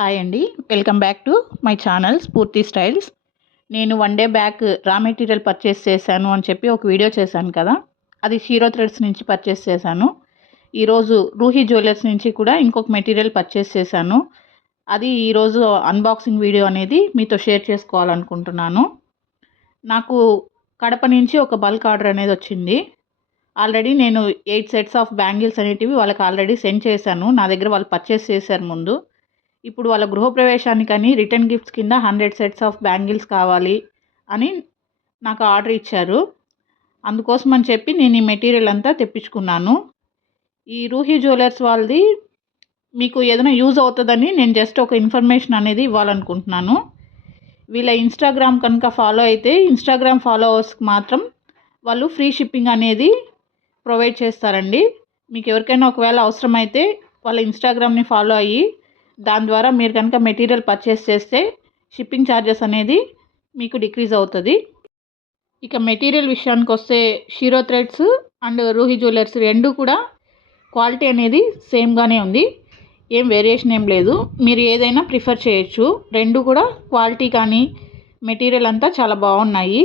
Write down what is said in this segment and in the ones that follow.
Hi అండి. Welcome back to my channel స్ఫూర్తి styles. నేను 1 day back raw material purchase చేశాను అని చెప్పి ఒక వీడియో చేశాను కదా, అది షీరో థ్రెడ్స్ నుంచి పర్చేస్ చేశాను. ఈరోజు రూహీ జ్యువెలర్స్ నుంచి కూడా ఇంకొక మెటీరియల్ పర్చేస్ చేశాను. అది ఈరోజు అన్బాక్సింగ్ వీడియో అనేది మీతో షేర్ చేసుకోవాలనుకుంటున్నాను. నాకు కడప నుంచి ఒక బల్క్ ఆర్డర్ అనేది వచ్చింది. ఆల్రెడీ నేను 8 సెట్స్ ఆఫ్ బ్యాంగిల్స్ అనేటివి వాళ్ళకి ఆల్రెడీ సెండ్ చేశాను. నా దగ్గర వాళ్ళు పర్చేస్ చేశారు ముందు. ఇప్పుడు వాళ్ళ గృహప్రవేశానికని రిటర్న్ గిఫ్ట్స్ కింద 100 సెట్స్ ఆఫ్ బ్యాంగిల్స్ కావాలి అని నాకు ఆర్డర్ ఇచ్చారు. అందుకోసం అని చెప్పి నేను ఈ మెటీరియల్ అంతా తెప్పించుకున్నాను. ఈ రూహీ జ్యువెలర్స్ వాళ్ళది మీకు ఏదైనా యూజ్ అవుతుందని నేను జస్ట్ ఒక ఇన్ఫర్మేషన్ అనేది ఇవ్వాలనుకుంటున్నాను. వీళ్ళ ఇన్స్టాగ్రామ్ కనుక ఫాలో అయితే ఇన్స్టాగ్రామ్ ఫాలోవర్స్కి మాత్రం వాళ్ళు ఫ్రీ షిప్పింగ్ అనేది ప్రొవైడ్ చేస్తారండి. మీకు ఎవరికైనా ఒకవేళ అవసరమైతే వాళ్ళ ఇన్స్టాగ్రామ్ని ఫాలో అయ్యి దాని ద్వారా మీరు కనుక మెటీరియల్ పర్చేస్ చేస్తే షిప్పింగ్ ఛార్జెస్ అనేది మీకు డిక్రీజ్ అవుతుంది. ఇక మెటీరియల్ విషయానికి వస్తే shero threads and Ruhi jewellers రెండు కూడా క్వాలిటీ అనేది సేమ్గానే ఉంది. ఏం వేరియేషన్ ఏం లేదు. మీరు ఏదైనా ప్రిఫర్ చేయొచ్చు. రెండు కూడా క్వాలిటీ కానీ మెటీరియల్ అంతా చాలా బాగున్నాయి.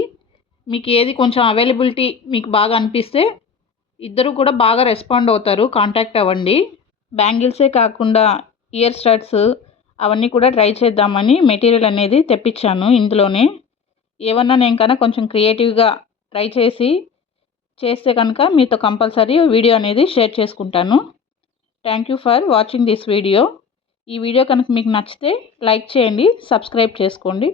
మీకు ఏది కొంచెం అవైలబిలిటీ మీకు బాగా అనిపిస్తే ఇద్దరు కూడా బాగా రెస్పాండ్ అవుతారు, కాంటాక్ట్ అవ్వండి. బ్యాంగిల్సే కాకుండా ఇయర్ స్టడ్స్ అవన్నీ కూడా ట్రై చేద్దామని మెటీరియల్ అనేది తెప్పించాను. ఇందులోనే ఏమన్నా నేను కనుక కొంచెం క్రియేటివ్గా ట్రై చేస్తే కనుక మీతో కంపల్సరీ వీడియో అనేది షేర్ చేసుకుంటాను. Thank you for watching this video. ఈ వీడియో కనుక మీకు నచ్చితే లైక్ చేయండి, సబ్స్క్రైబ్ చేసుకోండి.